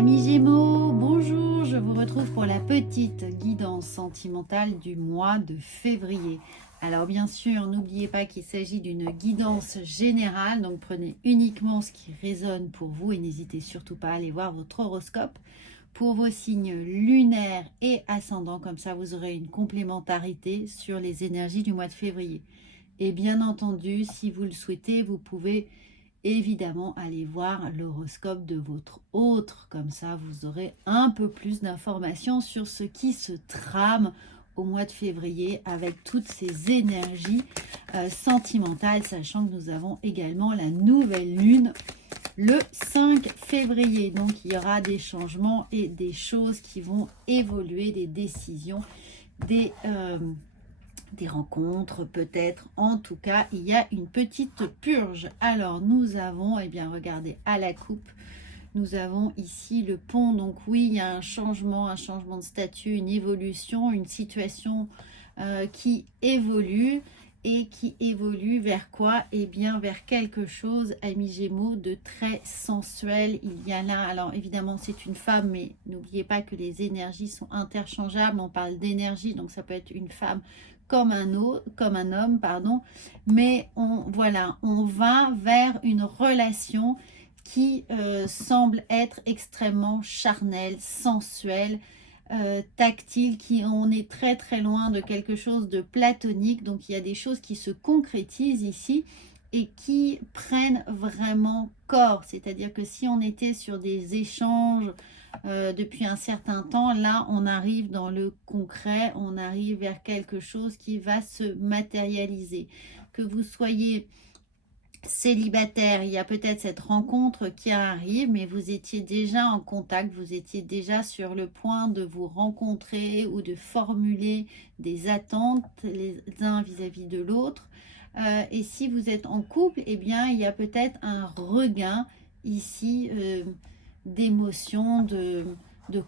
Amis Gémeaux, bonjour, je vous retrouve pour la petite guidance sentimentale du mois de février. Alors bien sûr, n'oubliez pas qu'il s'agit d'une guidance générale, donc prenez uniquement ce qui résonne pour vous et n'hésitez surtout pas à aller voir votre horoscope pour vos signes lunaires et ascendants, comme ça vous aurez une complémentarité sur les énergies du mois de février. Et bien entendu, si vous le souhaitez, vous pouvez évidemment aller voir l'horoscope de votre autre, comme ça vous aurez un peu plus d'informations sur ce qui se trame au mois de février avec toutes ces énergies sentimentales, sachant que nous avons également la nouvelle lune le 5 février. Donc il y aura des changements et des choses qui vont évoluer, des décisions, des rencontres peut-être. En tout cas, il y a une petite purge. Alors nous avons, eh bien regardez, à la coupe, nous avons ici le pont. Donc oui, il y a un changement de statut, une évolution, une situation qui évolue. Et qui évolue vers quoi? Eh bien vers quelque chose, amis Gémeaux, de très sensuel. Il y a là, alors évidemment c'est une femme, mais n'oubliez pas que les énergies sont interchangeables. On parle d'énergie, donc ça peut être une femme comme un homme, pardon. Mais voilà, on va vers une relation qui semble être extrêmement charnelle, sensuelle, tactile, on est très très loin de quelque chose de platonique. Donc il y a des choses qui se concrétisent ici et qui prennent vraiment corps. C'est-à-dire que si on était sur des échanges depuis un certain temps, là on arrive dans le concret, on arrive vers quelque chose qui va se matérialiser. Que vous soyez célibataire, il y a peut-être cette rencontre qui arrive, mais vous étiez déjà en contact, vous étiez déjà sur le point de vous rencontrer ou de formuler des attentes les uns vis-à-vis de l'autre. Et si vous êtes en couple, eh bien, il y a peut-être un regain ici d'émotion, de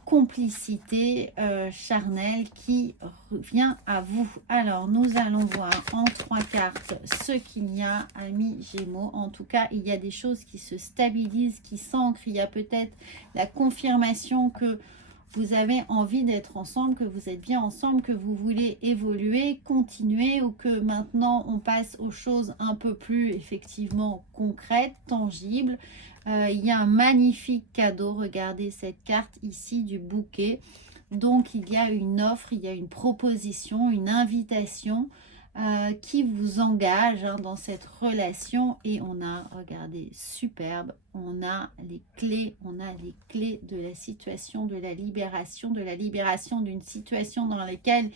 complicité charnelle qui vient à vous. Alors, nous allons voir en 3 cartes ce qu'il y a, amis Gémeaux. En tout cas, il y a des choses qui se stabilisent, qui s'ancrent. Il y a peut-être la confirmation que vous avez envie d'être ensemble, que vous êtes bien ensemble, que vous voulez évoluer, continuer, ou que maintenant on passe aux choses un peu plus effectivement concrètes, tangibles. Il y a un magnifique cadeau, regardez cette carte ici du bouquet. Donc il y a une offre, il y a une proposition, une invitation qui vous engage dans cette relation. Et on a, regardez, superbe, on a les clés de la situation, de la libération d'une situation dans laquelle,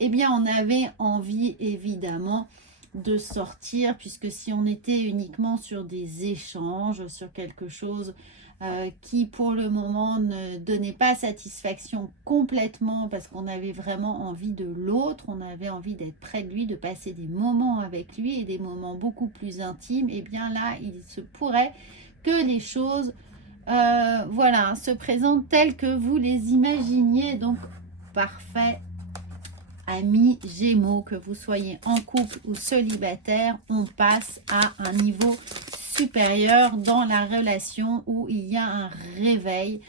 eh bien, on avait envie évidemment de sortir, puisque si on était uniquement sur des échanges, sur quelque chose qui pour le moment ne donnait pas satisfaction complètement, parce qu'on avait vraiment envie de l'autre, on avait envie d'être près de lui, de passer des moments avec lui et des moments beaucoup plus intimes, et eh bien là il se pourrait que les choses voilà, se présentent telles que vous les imaginiez. Donc parfait, amis Gémeaux, que vous soyez en couple ou célibataire, on passe à un niveau supérieur dans la relation où il y a un réveil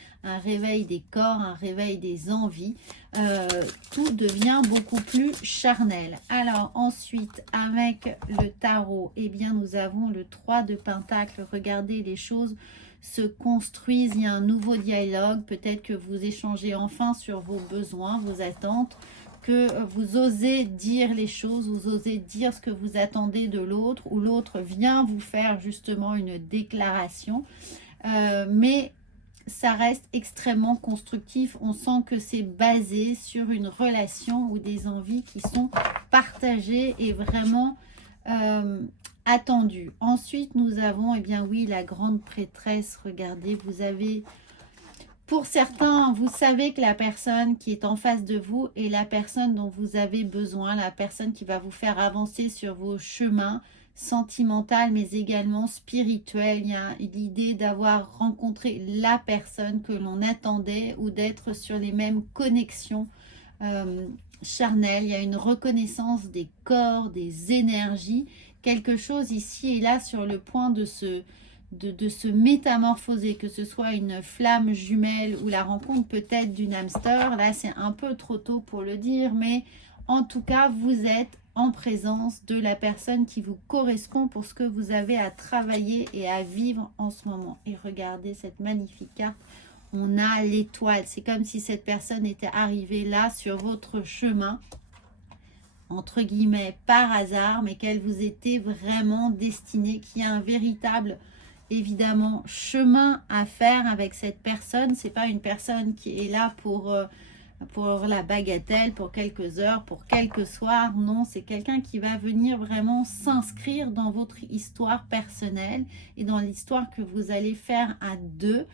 des corps, un réveil des envies. Tout devient beaucoup plus charnel. Alors ensuite, avec le tarot, eh bien nous avons le 3 de Pentacle. Regardez, les choses se construisent, il y a un nouveau dialogue. Peut-être que vous échangez enfin sur vos besoins, vos attentes, que vous osez dire les choses, vous osez dire ce que vous attendez de l'autre, ou l'autre vient vous faire justement une déclaration. Mais ça reste extrêmement constructif. On sent que c'est basé sur une relation ou des envies qui sont partagées et vraiment attendues. Ensuite, nous avons, eh bien oui, la grande prêtresse. Regardez, vous avez... Pour certains, vous savez que la personne qui est en face de vous est la personne dont vous avez besoin, la personne qui va vous faire avancer sur vos chemins sentimentaux, mais également spirituels. Il y a l'idée d'avoir rencontré la personne que l'on attendait, ou d'être sur les mêmes connexions charnelles. Il y a une reconnaissance des corps, des énergies. Quelque chose ici et là sur le point de se de se métamorphoser, que ce soit une flamme jumelle ou la rencontre peut-être d'une hamster. Là, c'est un peu trop tôt pour le dire, mais en tout cas, vous êtes en présence de la personne qui vous correspond pour ce que vous avez à travailler et à vivre en ce moment. Et regardez cette magnifique carte. On a l'étoile. C'est comme si cette personne était arrivée là sur votre chemin, entre guillemets, par hasard, mais qu'elle vous était vraiment destinée, qu'il y a un véritable, évidemment, chemin à faire avec cette personne. C'est pas une personne qui est là pour la bagatelle, pour quelques heures, pour quelques soirs. Non, c'est quelqu'un qui va venir vraiment s'inscrire dans votre histoire personnelle et dans l'histoire que vous allez faire à deux.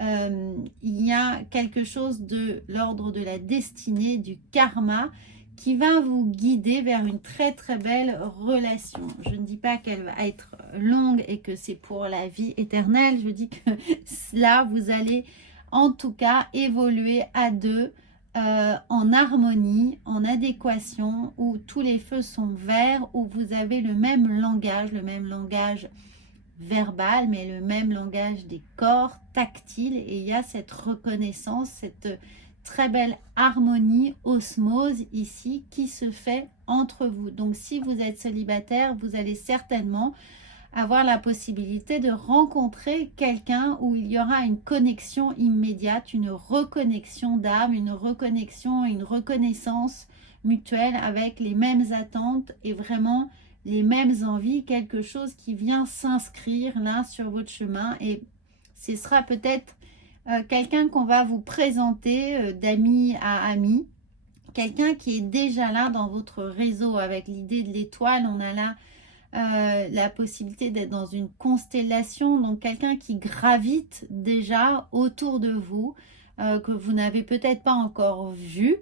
Il y a quelque chose de l'ordre de la destinée, du karma, qui va vous guider vers une très très belle relation. Je ne dis pas qu'elle va être longue et que c'est pour la vie éternelle. Je dis que là, vous allez en tout cas évoluer à deux, en harmonie, en adéquation, où tous les feux sont verts, où vous avez le même langage verbal, mais le même langage des corps, tactile, et il y a cette reconnaissance, cette très belle harmonie, osmose ici qui se fait entre vous. Donc si vous êtes célibataire, vous allez certainement avoir la possibilité de rencontrer quelqu'un où il y aura une connexion immédiate, une reconnexion d'âme, une reconnexion, une reconnaissance mutuelle avec les mêmes attentes et vraiment les mêmes envies, quelque chose qui vient s'inscrire là sur votre chemin. Et ce sera peut-être quelqu'un qu'on va vous présenter d'ami à ami, quelqu'un qui est déjà là dans votre réseau. Avec l'idée de l'étoile, on a là la possibilité d'être dans une constellation, donc quelqu'un qui gravite déjà autour de vous, que vous n'avez peut-être pas encore vu,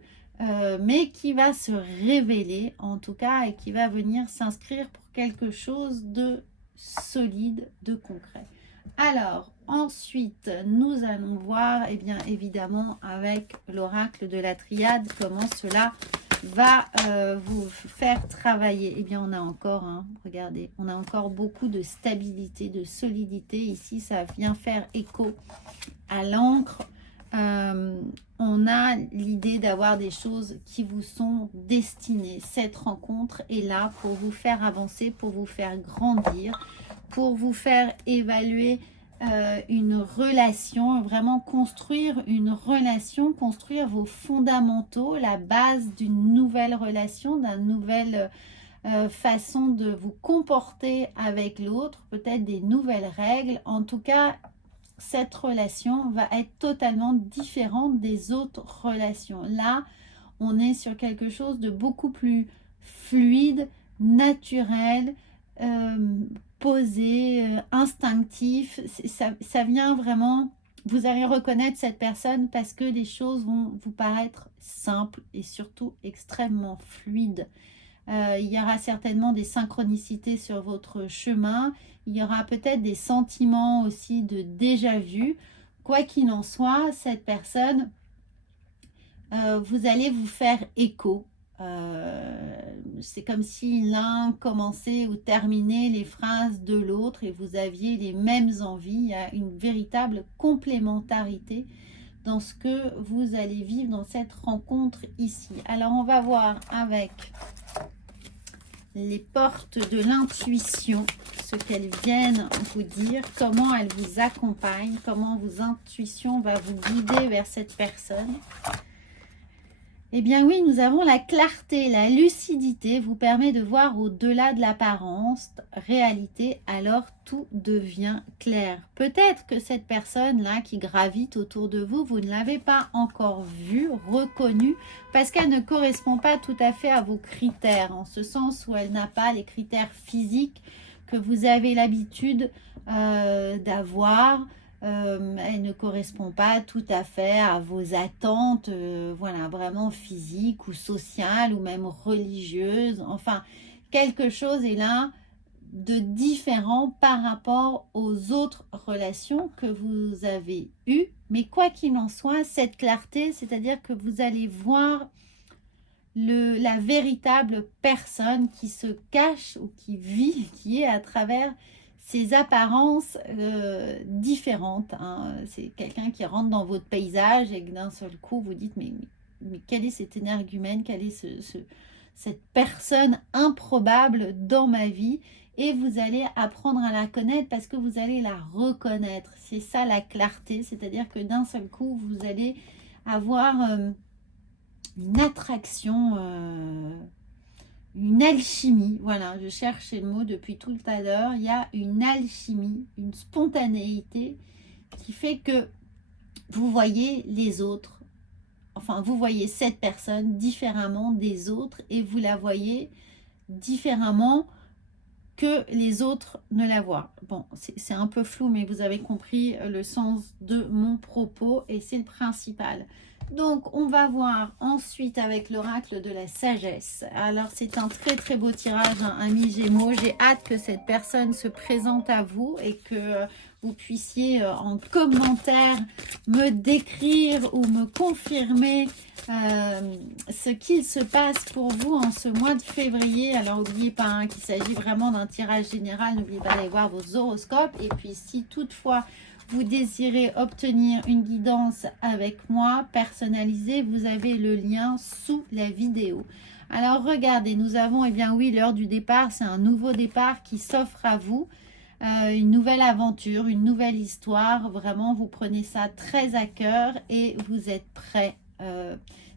mais qui va se révéler en tout cas et qui va venir s'inscrire pour quelque chose de solide, de concret. Alors ensuite, nous allons voir, et bien évidemment avec l'oracle de la triade, comment cela va vous faire travailler. Et bien on a encore, regardez, on a encore beaucoup de stabilité, de solidité. Ici, ça vient faire écho à l'encre. On a l'idée d'avoir des choses qui vous sont destinées. Cette rencontre est là pour vous faire avancer, pour vous faire grandir, pour vous faire évaluer une relation, vraiment construire une relation, construire vos fondamentaux, la base d'une nouvelle relation, d'une nouvelle façon de vous comporter avec l'autre, peut-être des nouvelles règles. En tout cas, cette relation va être totalement différente des autres relations. Là, on est sur quelque chose de beaucoup plus fluide, naturel, posé, instinctif. Ça vient vraiment, vous allez reconnaître cette personne parce que les choses vont vous paraître simples et surtout extrêmement fluides. Il y aura certainement des synchronicités sur votre chemin. Il y aura peut-être des sentiments aussi de déjà-vu. Quoi qu'il en soit, cette personne, vous allez vous faire écho. C'est comme si l'un commençait ou terminait les phrases de l'autre et vous aviez les mêmes envies. Il y a une véritable complémentarité dans ce que vous allez vivre dans cette rencontre ici. Alors on va voir avec les portes de l'intuition, ce qu'elles viennent vous dire, comment elles vous accompagnent, comment vos intuitions va vous guider vers cette personne. Eh bien oui, nous avons la clarté, la lucidité vous permet de voir au-delà de l'apparence, réalité, alors tout devient clair. Peut-être que cette personne-là qui gravite autour de vous, vous ne l'avez pas encore vue, reconnue, parce qu'elle ne correspond pas tout à fait à vos critères, en ce sens où elle n'a pas les critères physiques que vous avez l'habitude d'avoir. Elle ne correspond pas tout à fait à vos attentes, voilà, vraiment physiques ou sociales ou même religieuses. Enfin, quelque chose est là de différent par rapport aux autres relations que vous avez eues. Mais quoi qu'il en soit, cette clarté, c'est-à-dire que vous allez voir la véritable personne qui se cache ou qui vit, qui est à travers ces apparences différentes. Hein. C'est quelqu'un qui rentre dans votre paysage et que d'un seul coup, vous dites, mais quel est cet énergumène, quelle est cette personne improbable dans ma vie? Et vous allez apprendre à la connaître parce que vous allez la reconnaître. C'est ça la clarté, c'est-à-dire que d'un seul coup, vous allez avoir une attraction, une alchimie. Voilà, je cherchais le mot depuis tout à l'heure. Il y a une alchimie, une spontanéité qui fait que vous voyez les autres. Enfin, vous voyez cette personne différemment des autres et vous la voyez différemment que les autres ne la voient. Bon, c'est un peu flou, mais vous avez compris le sens de mon propos et c'est le principal. Donc, on va voir ensuite avec l'oracle de la sagesse. Alors, c'est un très très beau tirage, hein, ami Gémeaux. J'ai hâte que cette personne se présente à vous et que vous puissiez en commentaire me décrire ou me confirmer ce qu'il se passe pour vous en ce mois de février. Alors, n'oubliez pas hein, qu'il s'agit vraiment d'un tirage général. N'oubliez pas d'aller voir vos horoscopes. Et puis, si toutefois vous désirez obtenir une guidance avec moi personnalisée, vous avez le lien sous la vidéo. Alors, regardez, nous avons, eh bien oui, l'heure du départ. C'est un nouveau départ qui s'offre à vous. Une nouvelle aventure, une nouvelle histoire. Vraiment, vous prenez ça très à cœur et vous êtes prêts.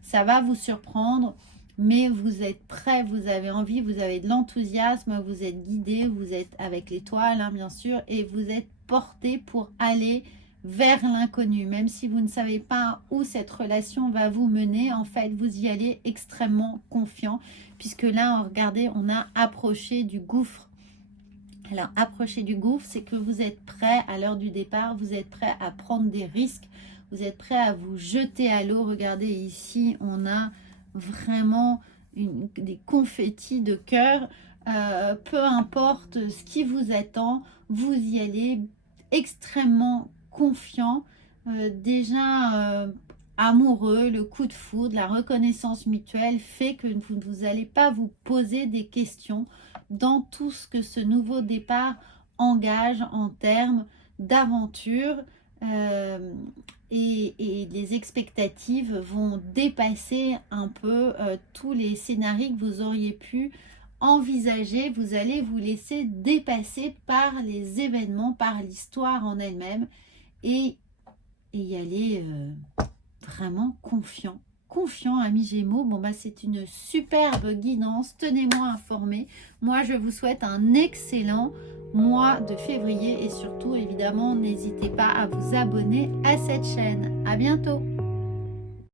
Ça va vous surprendre, mais vous êtes prêts, vous avez envie, vous avez de l'enthousiasme, vous êtes guidé, vous êtes avec l'étoile, hein, bien sûr, et vous êtes porté pour aller vers l'inconnu. Même si vous ne savez pas où cette relation va vous mener, en fait, vous y allez extrêmement confiant, puisque là, regardez, on a approché du gouffre. Alors, approcher du gouffre, c'est que vous êtes prêt à l'heure du départ, vous êtes prêt à prendre des risques, vous êtes prêt à vous jeter à l'eau. Regardez ici, on a vraiment des confettis de cœur. Peu importe ce qui vous attend, vous y allez extrêmement confiant. Déjà amoureux, le coup de foudre, la reconnaissance mutuelle fait que vous n'allez pas vous poser des questions dans tout ce que ce nouveau départ engage en termes d'aventure. Et les expectatives vont dépasser un peu tous les scénarios que vous auriez pu envisager. Vous allez vous laisser dépasser par les événements, par l'histoire en elle-même et y aller vraiment confiant. Confiant, amis Gémeaux. Bon, bah, c'est une superbe guidance. Tenez-moi informé. Moi, je vous souhaite un excellent mois de février et surtout, évidemment, n'hésitez pas à vous abonner à cette chaîne. À bientôt.